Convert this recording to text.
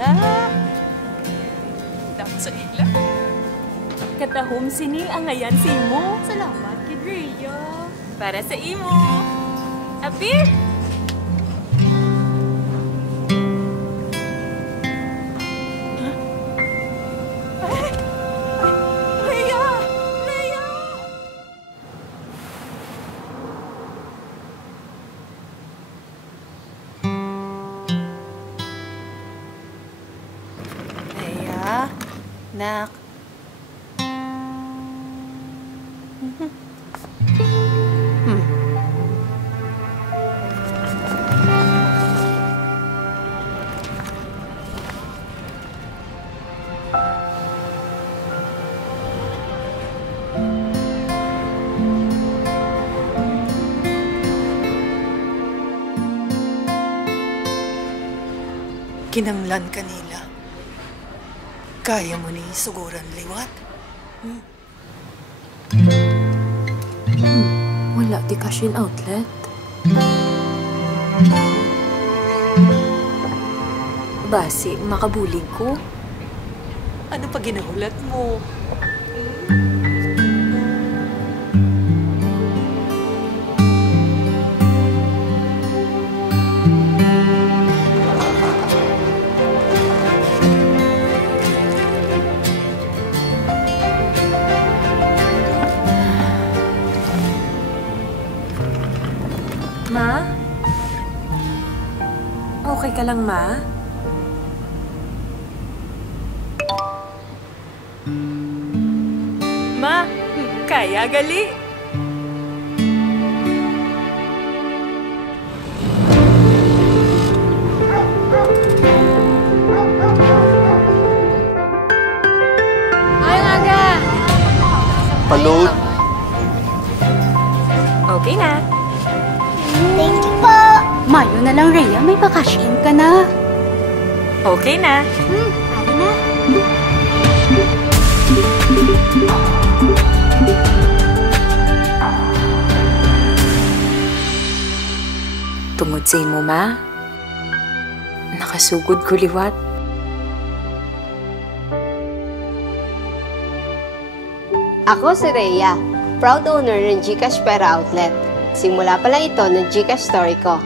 ila. Dapat sa ila. Katahom sini ang ayan si imo. Salamat, Kid Rhea. Para sa imo. Apir! Nak. Kinanglan kanila. Kaya mo ni suguran liwat? Wala di cash-in outlet. Basi, makabulig ko. Ano pa ginahulat mo? Ma? Okay ka lang, Ma? Ma, kaya gali. Ay, Aga! Paload. Okay na. Thank you po! Mayo na lang, Rhea. May pa-cash-in ka na. Okay na. Hali na. Tungod sa imo, Ma. Nakasugod ko liwat. Ako si Rhea, proud owner ng GCash Pera Outlet. Simula pa lang ito ng GCash story ko.